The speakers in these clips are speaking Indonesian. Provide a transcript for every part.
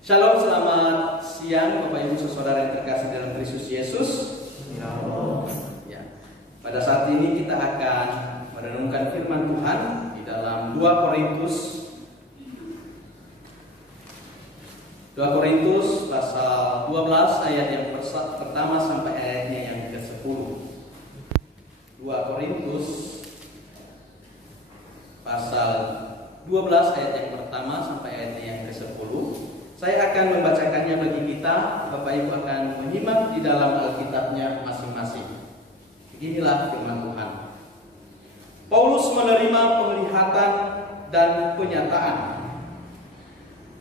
Shalom, selamat siang Bapak Ibu Saudara yang terkasih dalam Kristus Yesus. Ya. Pada saat ini kita akan merenungkan firman Tuhan di dalam 2 Korintus pasal 12 ayat yang pertama sampai ayatnya yang ke-10. 2 Korintus pasal 12 ayat yang pertama sampai ayatnya yang ke-10. Saya akan membacakannya bagi kita. Bapak Ibu akan menyimak di dalam Alkitabnya masing-masing. Beginilah firman Tuhan. Paulus menerima penglihatan dan penyataan.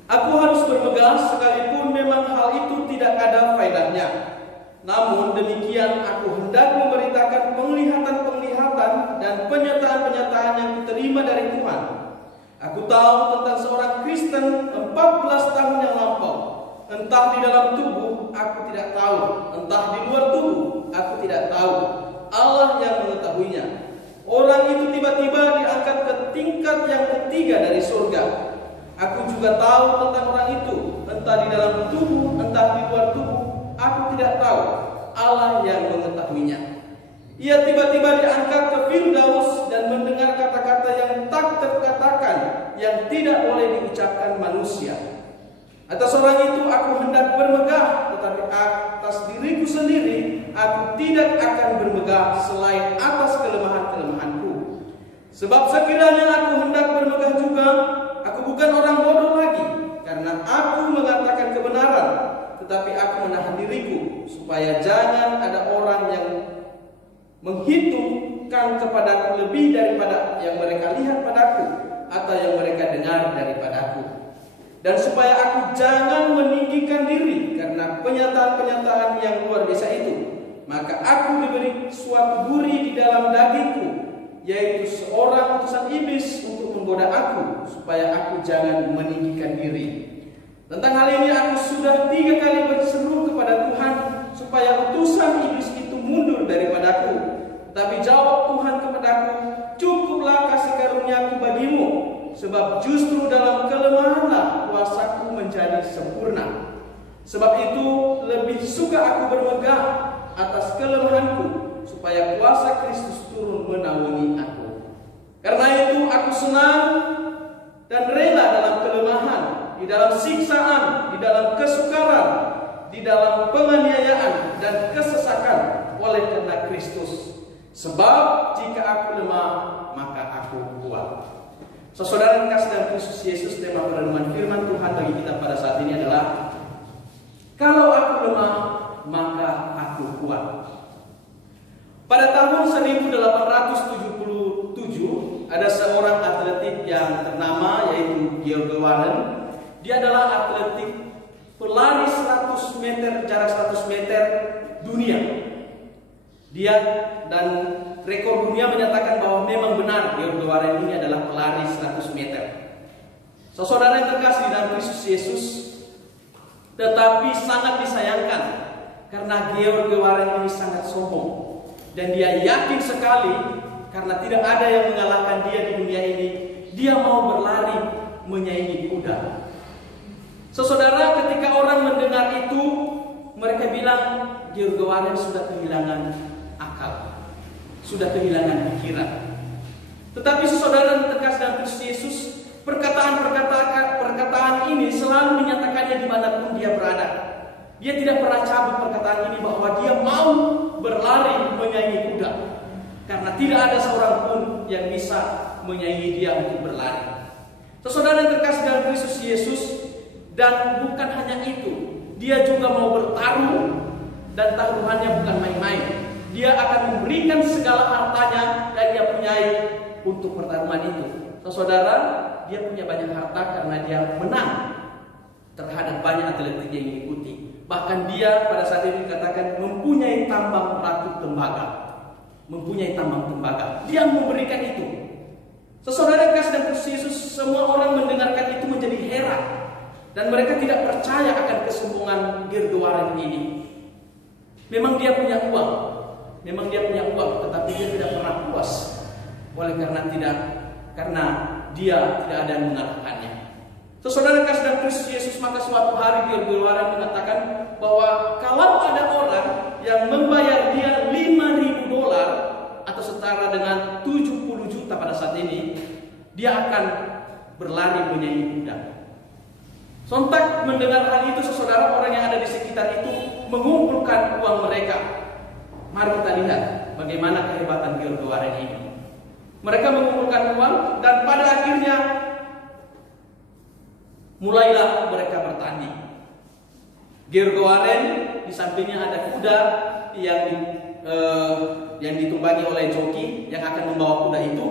Aku harus bermegah sekalipun memang hal itu tidak ada faedahnya. Namun demikian aku hendak memberitakan penglihatan-penglihatan dan penyataan-penyataan yang diterima dari Tuhan. Aku tahu tentang seorang Kristen 14 tahun yang lampau. Entah di dalam tubuh, aku tidak tahu. Entah di luar tubuh, aku tidak tahu. Allah yang mengetahuinya. Orang itu tiba-tiba diangkat ke tingkat yang ketiga dari surga. Aku juga tahu tentang orang itu. Entah di dalam tubuh, entah di luar tubuh, aku tidak tahu. Allah yang mengetahuinya. Ia tiba-tiba diangkat ke Firdaus dan mendengar kata-kata yang tak terkatakan, yang tidak boleh diucapkan manusia. Atas orang itu aku hendak bermegah, tetapi atas diriku sendiri aku tidak akan bermegah selain atas kelemahan-kelemahanku. Sebab sekiranya aku hendak bermegah juga, aku bukan orang bodoh lagi, karena aku mengatakan kebenaran, tetapi aku menahan diriku, supaya jangan ada orang yang menghitungkan kepadaku lebih daripada yang mereka lihat padaku atau yang mereka dengar daripadaku, dan supaya aku jangan meninggikan diri karena penyataan-penyataan yang luar biasa itu. Maka aku diberi suatu duri di dalam dagingku, yaitu seorang utusan iblis untuk menggoda aku, supaya aku jangan meninggikan diri. Tentang hal ini aku sudah 3 kali berseru kepada Tuhan supaya utusan iblis itu mundur daripadaku. Tapi jawab Tuhan kepadaku, cukuplah kasih karuniaku bagimu, sebab justru dalam kelemahanlah kuasaku menjadi sempurna. Sebab itu lebih suka aku bermegah atas kelemahanku, supaya kuasa Kristus turun menaungi aku. Karena itu aku senang dan rela dalam kelemahan, di dalam siksaan, di dalam kesukaran, di dalam penganiayaan dan kesesakan oleh karena Kristus. Sebab jika aku lemah, maka aku kuat. Saudara yang kasih dalam Kristus Yesus, tema perenungan firman Tuhan bagi kita pada saat ini adalah, kalau aku lemah, maka aku kuat. Pada tahun 1877 ada seorang atletik yang ternama, yaitu Georg Warren. Dia adalah atletik pelari 100 meter, jarak 100 meter dunia. Dia dan rekor dunia menyatakan bahwa memang benar Georg Warren ini adalah pelari 100 meter. Saudara yang terkasih dalam Kristus Yesus, tetapi sangat disayangkan karena Georg Warren ini sangat sombong, dan dia yakin sekali karena tidak ada yang mengalahkan dia di dunia ini, dia mau berlari menyaingi kuda. Saudara, ketika orang mendengar itu, mereka bilang Georg Warren sudah kehilangan akal, sudah kehilangan pikiran. Tetapi saudara yang terkasih dalam Kristus Yesus, perkataan ini selalu menyatakannya dimanapun dia berada. Dia tidak pernah cabut perkataan ini bahwa dia mau berlari menyaingi kuda, karena tidak ada seorang pun yang bisa menyaingi dia untuk berlari. Saudara yang terkasih dalam Kristus Yesus, dan bukan hanya itu, dia juga mau bertarung, dan taruhannya bukan main-main. Dia akan memberikan segala hartanya yang dia punyai untuk pertarungan itu. Saudara, dia punya banyak harta karena dia menang terhadap banyak atletik yang mengikuti. Bahkan dia pada saat itu dikatakan mempunyai tambang ratu tembaga. Mempunyai tambang tembaga. Dia memberikan itu. Saudara yang kasih dalam Kristus Yesus, semua orang mendengarkan itu menjadi heran, dan mereka tidak percaya akan kesombongan Georg Warren ini. Memang dia punya uang, tetapi dia tidak pernah puas. Oleh karena dia tidak ada yang mengalahkannya. Saudara kasih dalam Kristus Yesus, maka suatu hari George mengatakan bahwa kalau ada orang yang membayar dia $5.000 atau setara dengan 70 juta pada saat ini, dia akan berlari menyanyi kuda. Sontak mendengar hal itu, saudara, orang yang ada di sekitar itu mengumpulkan uang mereka. Mari kita lihat bagaimana kehebatan George ini. Mereka mengumpulkan uang dan pada akhirnya mulailah mereka bertanding. George Warren di sampingnya ada kuda yang ditumpangi oleh joki yang akan membawa kuda itu.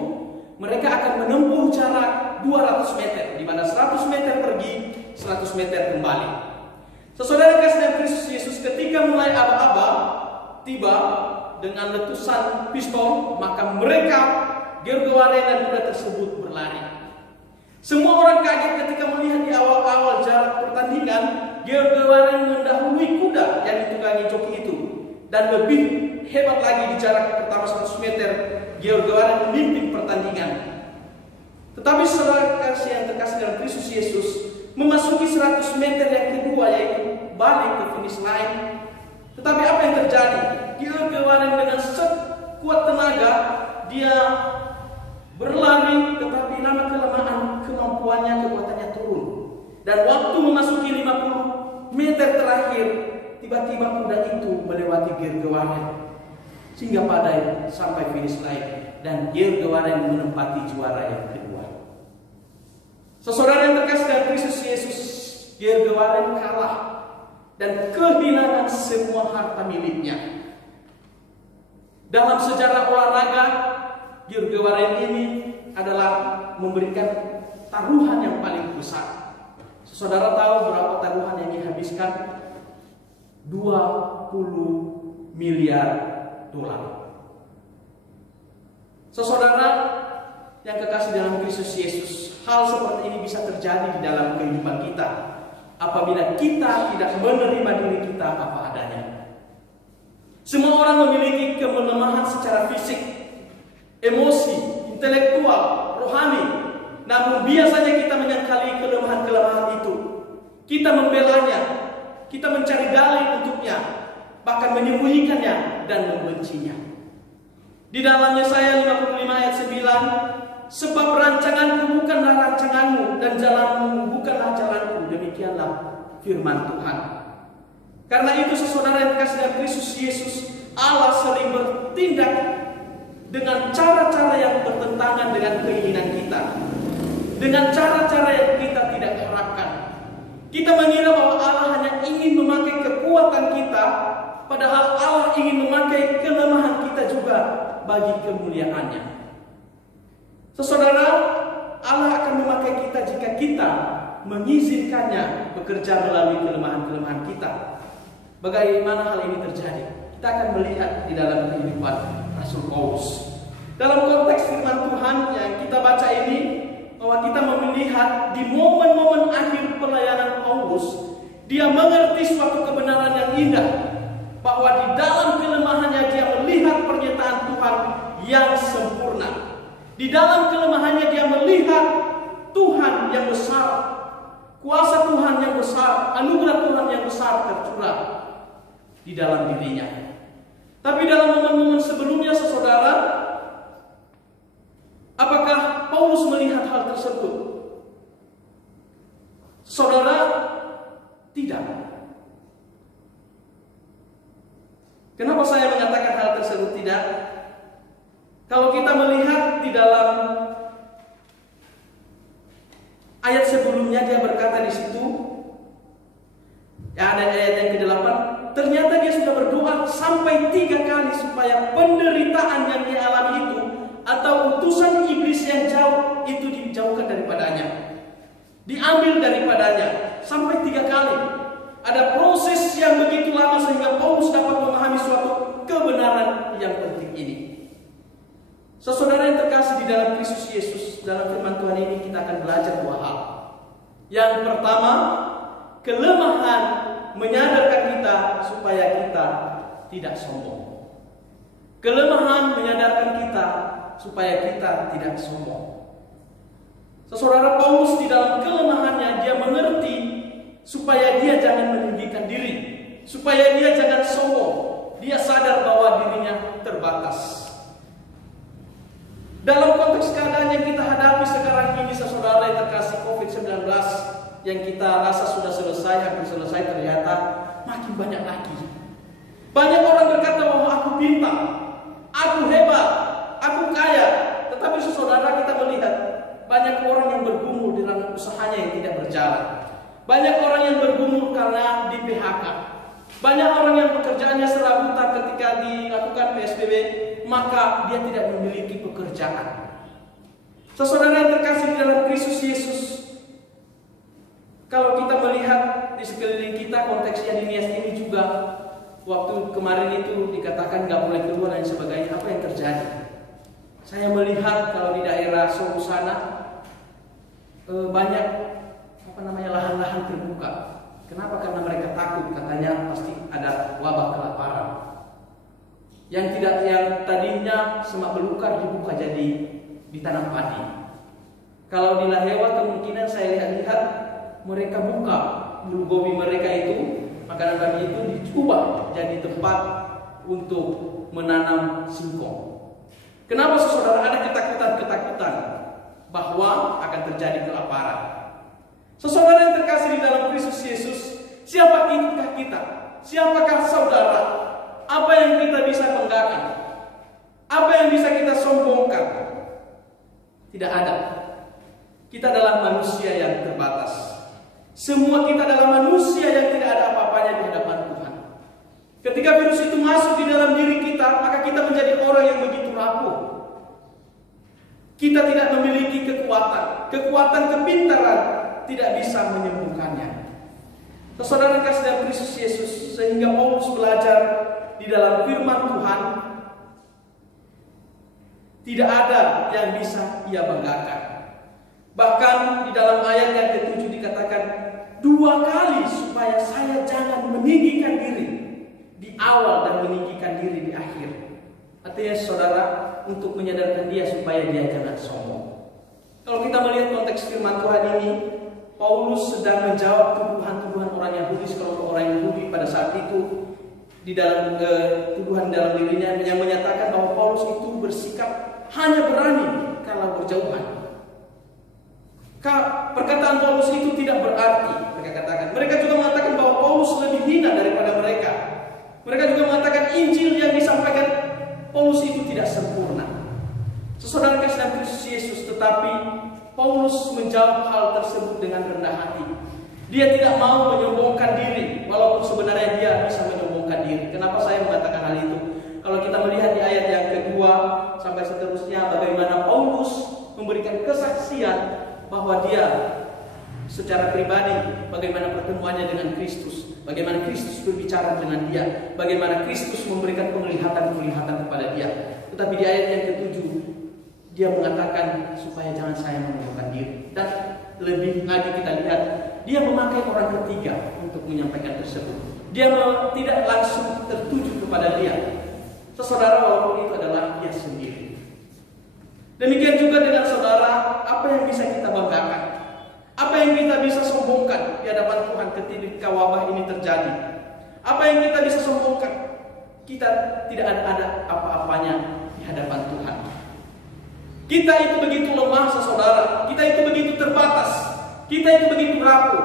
Mereka akan menempuh jarak 200 meter, di mana 100 meter pergi, 100 meter kembali. Saudara kasih dalam Kristus Yesus, ketika mulai aba-aba tiba dengan letusan pistol, maka mereka George Warren dan kuda tersebut berlari. Semua orang kaget ketika melihat di awal-awal jarak pertandingan George Warren mendahului kuda yang ditunggangi joki itu, dan lebih hebat lagi di jarak pertama 100 meter George Warren memimpin pertandingan. Tetapi setelah yang terkasih dalam Kristus Yesus memasuki 100 meter yang kedua, yaitu balik ke finish line, tetapi apa yang terjadi? George Warren dengan sekuat tenaga dia berlari, tetapi lama-kelamaan kekuatannya turun. Dan waktu memasuki 50 meter terakhir, tiba-tiba kuda itu melewati George Warren sehingga pada sampai finish line, dan George Warren menempati juara yang kedua. Saudara yang terkasih dalam Kristus Yesus, George Warren kalah dan kehilangan semua harta miliknya. Dalam sejarah olahraga, George Warren ini adalah memberikan taruhan yang paling besar. Saudara tahu berapa taruhan yang dihabiskan? 20 miliar dolar. Saudara yang kekasih dalam Kristus Yesus, hal seperti ini bisa terjadi di dalam kehidupan kita apabila kita tidak menerima diri kita apa adanya. Semua orang memiliki kelemahan secara fisik, emosi, intelektual, rohani. Namun biasanya kita menyangkali kelemahan-kelemahan itu. Kita membelanya, kita mencari dalih untuknya, bahkan menyembunyikannya dan membencinya. Di dalam Yesaya 55 ayat 9, sebab rancanganku bukanlah rancanganmu dan jalanmu bukanlah jalanku, demikianlah firman Tuhan. Karena itu saudara yang dikasih dalam Kristus Yesus, Allah sering bertindak dengan cara-cara yang bertentangan dengan keinginan kita, dengan cara-cara yang kita tidak harapkan. Kita mengira bahwa Allah hanya ingin memakai kekuatan kita, padahal Allah ingin memakai kelemahan kita juga bagi kemuliaannya. Saudara, Allah akan memakai kita jika kita mengizinkannya bekerja melalui kelemahan-kelemahan kita. Bagaimana hal ini terjadi? Kita akan melihat di dalam kehidupan Rasul Paulus. Dalam konteks firman Tuhan yang kita baca ini, bahwa kita melihat di momen-momen akhir pelayanan Paulus, dia mengerti suatu kebenaran yang indah, bahwa di dalam kelemahannya dia melihat pernyataan Tuhan yang sempurna. Di dalam kelemahannya dia melihat Tuhan yang besar, kuasa Tuhan yang besar, anugerah Tuhan yang besar tercurah di dalam dirinya. Tapi dalam momen-momen sebelumnya, saudara, apakah Paulus melihat hal tersebut? Saudara, tidak. Kenapa saya mengatakan hal tersebut tidak? Kalau kita melihat di dalam ayat sebelumnya, dia berkata di situ, ya, ada ayat yang ke-8, ternyata dia sudah berdoa sampai 3 kali supaya penderitaan yang dia alami itu atau utusan iblis yang jauh itu dijauhkan daripadanya, diambil daripadanya, sampai 3 kali. Ada proses yang begitu lama sehingga Paulus dapat memahami suatu kebenaran yang penting ini. Saudara yang terkasih di dalam Kristus Yesus, dalam firman Tuhan ini kita akan belajar 2 hal. Yang pertama, kelemahan menyadarkan kita supaya kita tidak sombong. Kelemahan menyadarkan kita supaya kita tidak sombong. Saudara, Paulus di dalam kelemahannya dia mengerti supaya dia jangan meninggikan diri, supaya dia jangan sombong. Dia sadar bahwa dirinya terbatas. Dalam konteks keadaan yang kita hadapi sekarang ini, saudara yang terkasih, COVID-19 yang kita rasa sudah selesai, hampir selesai, ternyata makin banyak lagi. Banyak orang berkata bahwa aku pintar, aku hebat, aku kaya. Tetapi saudara, kita melihat banyak orang yang bergumul dalam usahanya yang tidak berjalan. Banyak orang yang bergumul karena di PHK. Banyak orang yang pekerjaannya serabutan ketika dilakukan PSBB, maka dia tidak memiliki pekerjaan. Saudara yang terkasih di dalam Kristus Yesus, kalau kita melihat di sekeliling kita konteksnya di Nias ini juga, waktu kemarin itu dikatakan nggak boleh keluar dan sebagainya, apa yang terjadi? Saya melihat kalau di daerah Solo sana banyak lahan-lahan terbuka. Kenapa? Karena mereka takut, katanya pasti ada wabah kelaparan. Yang tadinya semak belukar dibuka jadi ditanam padi. Kalau di Lahewa kemungkinan saya lihat mereka buka bulgogi mereka itu, makanan padi itu diubah jadi tempat untuk menanam singkong. Kenapa saudara? Ada ketakutan bahwa akan terjadi kelaparan. Saudara yang terkasih di dalam Kristus Yesus, siapakah kita? Siapakah saudara? Apa yang kita bisa banggakan? Apa yang bisa kita sombongkan? Tidak ada. Kita adalah manusia yang terbatas. Semua kita adalah manusia yang tidak ada apa-apanya di hadapan Tuhan. Ketika virus itu masuk di dalam diri kita, maka kita menjadi orang yang begitu rapuh. Kita tidak memiliki kekuatan kepintaran tidak bisa menyembuhkannya. Saudara kasih dalam Kristus Yesus, sehingga Paulus belajar di dalam firman Tuhan, tidak ada yang bisa ia banggakan. Bahkan di dalam ayat yang ke-7 dikatakan 2 kali supaya saya jangan meninggikan diri di awal dan meninggikan diri di akhir. Artinya saudara, untuk menyadarkan dia supaya dia jangan sombong. Kalau kita melihat konteks firman Tuhan ini, Paulus sedang menjawab tuduhan-tuduhan orang Yahudi, sekelompok orang Yahudi pada saat itu di dalam tuduhan dalam dirinya yang menyatakan bahwa Paulus itu bersikap hanya berani kalau berjauhan. Perkataan Paulus itu tidak berarti, mereka katakan. Mereka juga mengatakan bahwa Paulus lebih hina daripada mereka. Mereka juga mengatakan Injil yang disampaikan Paulus itu tidak sempurna. Saudara kasih dalam Kristus Yesus, tetapi Paulus menjawab hal tersebut dengan rendah hati. Dia tidak mau menyombongkan diri, walaupun sebenarnya dia bisa menyombongkan diri. Kenapa saya mengatakan hal itu? Kalau kita melihat di ayat yang kedua sampai seterusnya, bagaimana Paulus memberikan kesaksian bahwa dia secara pribadi, bagaimana pertemuannya dengan Kristus, bagaimana Kristus berbicara dengan dia, bagaimana Kristus memberikan penglihatan-penglihatan kepada dia. Tetapi di ayat yang ke-7 dia mengatakan supaya jangan saya menyombongkan diri. Dan lebih lagi kita lihat, dia memakai orang ketiga untuk menyampaikan tersebut. Dia tidak langsung tertuju kepada dia. Saudara, walaupun itu adalah dia sendiri. Demikian juga dengan saudara, apa yang bisa kita banggakan? Apa yang kita bisa sombongkan di hadapan Tuhan ketika wabah ini terjadi? Apa yang kita bisa sombongkan? Kita tidak ada apa-apanya di hadapan Tuhan. Kita itu begitu lemah, saudara. Kita itu begitu terbatas. Kita itu begitu rapuh.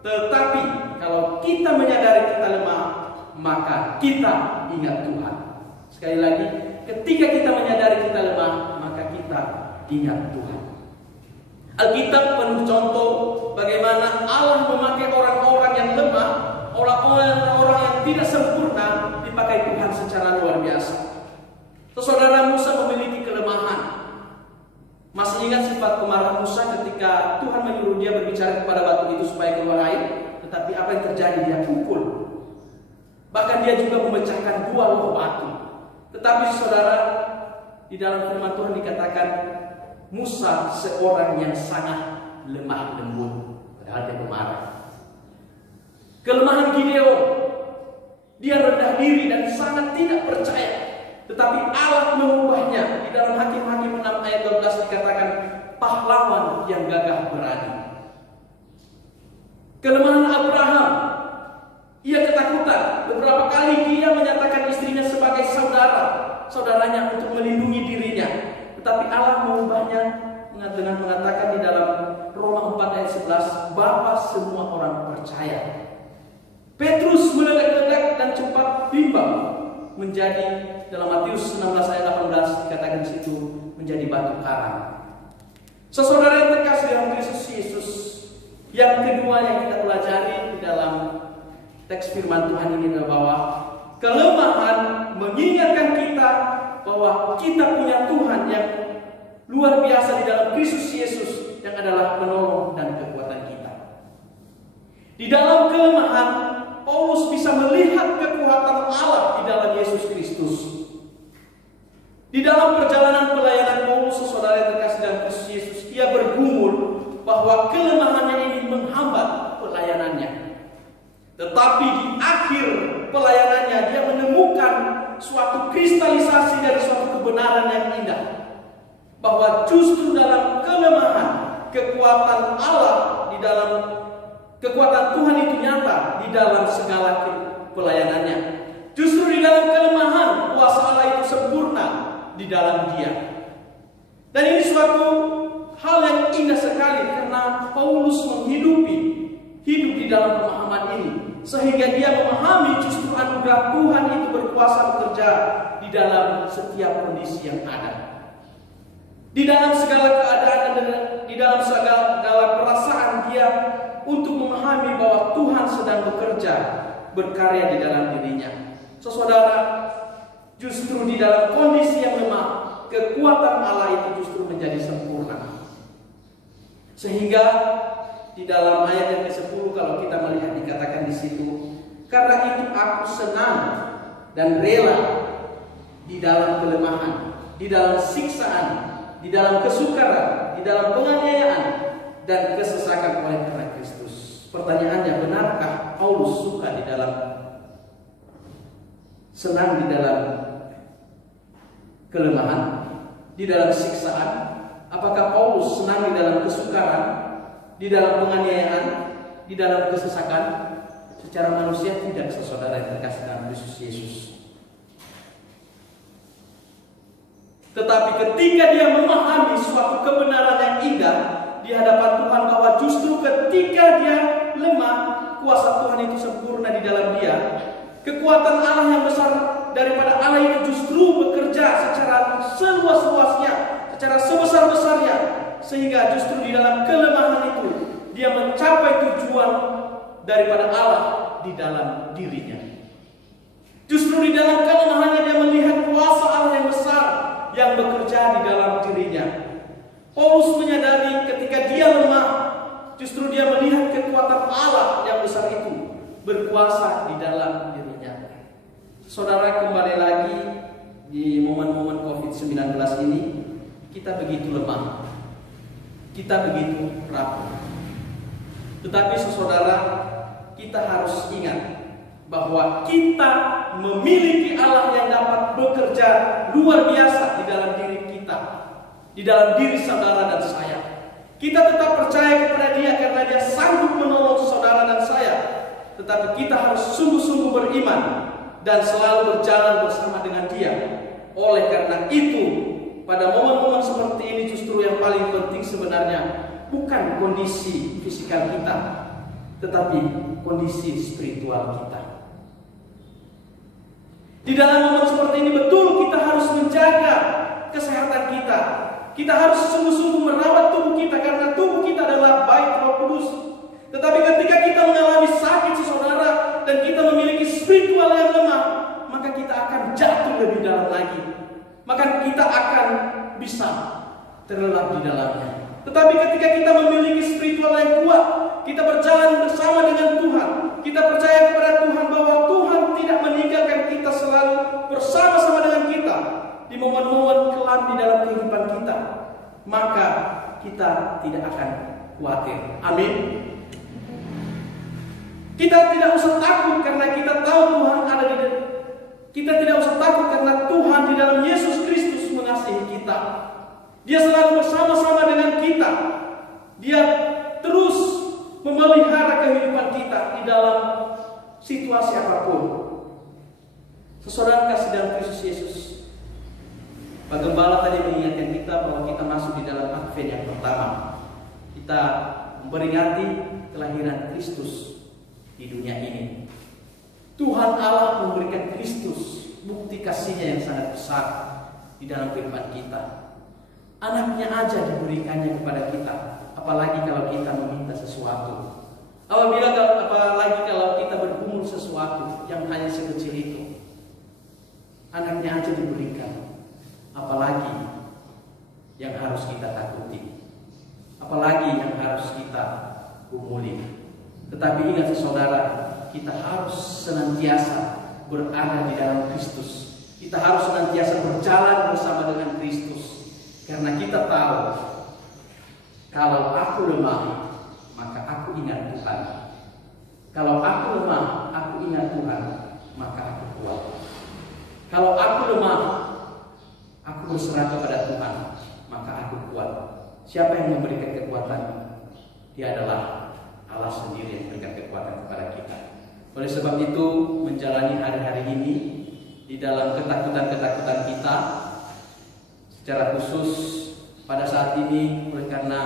Tetapi kalau kita menyadari kita lemah, maka kita ingat Tuhan. Sekali lagi, ketika kita menyadari kita lemah, maka kita ingat Tuhan. Alkitab penuh contoh bagaimana Allah memakai orang-orang yang lemah, orang-orang yang tidak sempurna, dipakai Tuhan secara luar biasa. Saudara, Musa memiliki kelemahan. Masih ingat sifat pemarah Musa ketika Tuhan menyuruh dia berbicara kepada batu itu supaya keluar air? Tetapi apa yang terjadi? Dia pukul. Bahkan dia juga memecahkan 2 loh batu. Tetapi saudara, di dalam firman Tuhan dikatakan Musa seorang yang sangat lemah lembut, padahal dia pemarah. Kelemahan Gideon, dia rendah diri dan sangat tidak percaya. Tetapi Allah mengubahnya. Di dalam Hakim-Hakim 6 ayat 12 dikatakan pahlawan yang gagah berani. Kelemahan Abraham, ia ketakutan. Beberapa kali dia menyatakan istrinya sebagai saudaranya untuk melindungi dirinya. Tetapi Allah mengubahnya dengan mengatakan di dalam Roma 4 ayat 11, Bapa semua orang percaya. Petrus meledak-ledak dan cepat bimbang menjadi, dalam Matius 16 ayat 18 dikatakan di situ, menjadi batu karang. Saudara yang terkasih dalam Kristus Yesus, yang kedua yang kita pelajari di dalam teks firman Tuhan ini adalah bahwa kelemahan mengingatkan kita bahwa kita punya Tuhan yang luar biasa di dalam Kristus Yesus, yang adalah penolong dan kekuatan kita. Di dalam kelemahan, Paulus bisa melihat kekuatan Allah di dalam Yesus Kristus. Di dalam perjalanan pelayanan Paulus, saudara yang terkasih dalam Kristus Yesus, ia bergumul bahwa kelemahannya ini menghambat pelayanannya. Tetapi di akhir pelayanannya, dia menemukan suatu kristalisasi dari suatu kebenaran yang indah, bahwa justru dalam kelemahan, kekuatan Allah di dalam kekuatan Tuhan itu nyata di dalam segala pelayanannya. Justru di dalam kelemahan, kuasa Allah itu sempurna di dalam dia. Dan ini suatu hal yang indah sekali, karena Paulus hidup di dalam pemahaman ini, sehingga dia memahami justru anugerah Tuhan itu berkuasa bekerja di dalam setiap kondisi yang ada. Di dalam segala keadaan dan di dalam segala perasaan dia untuk memahami bahwa Tuhan sedang bekerja, berkarya di dalam dirinya. Saudara, justru di dalam kondisi yang lemah, kekuatan Allah itu justru menjadi sempurna. Sehingga di dalam ayat yang ke-10 kalau kita melihat dikatakan di situ, karena itu aku senang dan rela di dalam kelemahan, di dalam siksaan, di dalam kesukaran, di dalam penganiayaan dan kesesakan oleh karena Kristus. Pertanyaannya, benarkah Paulus suka di dalam senang di dalam kelemahan, di dalam siksaan? Apakah Paulus senang di dalam kesukaran, di dalam penganiayaan, di dalam kesesakan? Secara manusia tidak, saudara yang terkasih dalam Kristus Yesus. Tetapi ketika dia memahami suatu kebenaran yang indah di hadapan Tuhan, bahwa justru ketika dia lemah, kuasa Tuhan itu sempurna di dalam dia. Kekuatan Allah yang besar daripada Allah itu justru bekerja secara seluas-luasnya, secara sebesar-besarnya, sehingga justru di dalam kelemahan itu dia mencapai tujuan daripada Allah di dalam dirinya. Justru di dalam kelemahannya dia melihat kuasa Allah yang besar yang bekerja di dalam dirinya. Paulus menyadari ketika dia lemah, justru dia melihat kekuatan Allah yang besar itu berkuasa di dalam dirinya. Saudara, kembali lagi di momen-momen COVID-19 ini, kita begitu lemah, kita begitu rapuh. Tetapi saudara, kita harus ingat bahwa kita memiliki Allah yang dapat bekerja luar biasa di dalam diri kita, di dalam diri saudara dan saya. Kita tetap percaya kepada Dia karena Dia sanggup menolong saudara dan saya. Tetapi kita harus sungguh-sungguh beriman dan selalu berjalan bersama dengan Dia. Oleh karena itu, pada momen-momen seperti ini justru yang paling penting sebenarnya bukan kondisi fisikal kita, tetapi kondisi spiritual kita. Di dalam momen seperti ini betul kita harus menjaga kesehatan kita. Kita harus sungguh-sungguh merawat tubuh kita, karena tubuh kita adalah bait Roh Kudus. Tetapi ketika kita mengalami sakit, saudara, dan kita memiliki spiritual yang lemah, maka kita akan jatuh lebih dalam lagi. Maka kita akan bisa terlelap di dalamnya. Tetapi ketika kita memiliki spiritual yang kuat, kita berjalan bersama dengan Tuhan, kita percaya kepada Tuhan bahwa Tuhan tidak meninggalkan kita, selalu bersama-sama dengan kita di momen-momen kelam di dalam kehidupan kita, maka kita tidak akan khawatir. Amin. Kita tidak usah takut karena kita tahu Tuhan ada di dalam. Kita tidak usah takut karena Tuhan di dalam Yesus Kristus mengasihi kita. Dia selalu bersama-sama dengan kita. Dia terus memelihara kehidupan kita di dalam situasi apapun. Saudara kasih dalam Kristus Yesus, Pak Gembala tadi mengingatkan kita bahwa kita masuk di dalam Advent yang pertama. Kita memperingati kelahiran Kristus di dunia ini. Tuhan Allah memberikan Kristus, bukti kasihnya yang sangat besar di dalam kehidupan kita. Anaknya aja diberikannya kepada kita, apalagi kalau kita meminta sesuatu. Apalagi kalau kita bergumul sesuatu yang hanya sekecil itu. Anaknya aja diberikan, apalagi yang harus kita takuti, apalagi yang harus kita gumuli. Tetapi ingat saudara, kita harus senantiasa berada di dalam Kristus. Kita harus senantiasa berjalan bersama dengan Kristus. Karena kita tahu, kalau aku lemah, maka aku ingat Tuhan. Kalau aku lemah, aku ingat Tuhan, maka aku kuat. Kalau aku lemah, aku berserah kepada Tuhan, maka aku kuat. Siapa yang memberikan kekuatan? Dia adalah Allah sendiri yang memberikan kekuatan kepada kita. Oleh sebab itu, menjalani hari-hari ini di dalam ketakutan-ketakutan kita, secara khusus pada saat ini oleh karena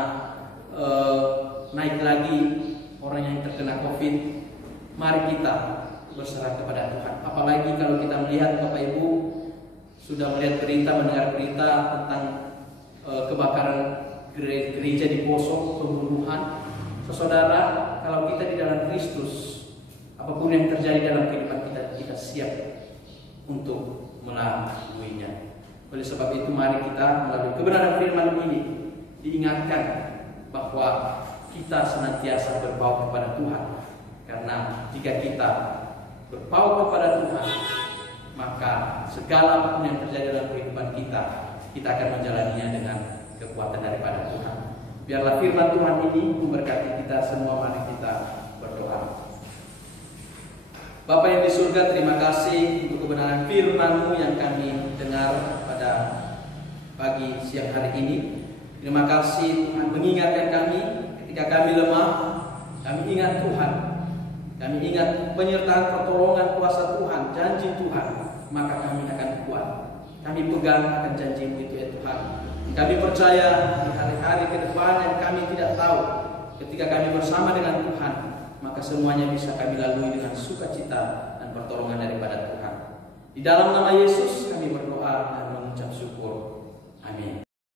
naik lagi orang yang terkena COVID, mari kita berserah kepada Tuhan. Apalagi kalau kita melihat, Bapak Ibu sudah melihat berita, mendengar berita tentang kebakaran gereja di Poso, pembunuhan. Saudara, kalau kita di dalam Kristus, apapun yang terjadi dalam kehidupan kita, kita siap untuk melaluinya. Oleh sebab itu mari kita melalui kebenaran firman ini diingatkan bahwa kita senantiasa berpaut kepada Tuhan. Karena jika kita berpaut kepada Tuhan, maka segala apapun yang terjadi dalam kehidupan kita, kita akan menjalaninya dengan kekuatan daripada Tuhan. Biarlah firman Tuhan ini memberkati kita semua. Mari kita berdoa. Bapa yang di surga, terima kasih untuk kebenaran firman-Mu yang kami dengar pada pagi siang hari ini. Terima kasih Tuhan mengingatkan kami ketika kami lemah, kami ingat Tuhan. Kami ingat penyertaan pertolongan kuasa Tuhan, janji Tuhan, maka kami akan kuat. Kami pegang akan janji-Mu itu ya Tuhan. Kami percaya di hari-hari ke depan yang kami tidak tahu, ketika kami bersama dengan Tuhan, maka semuanya bisa kami lalui dengan sukacita dan pertolongan daripada Tuhan. Di dalam nama Yesus kami berdoa dan mengucap syukur.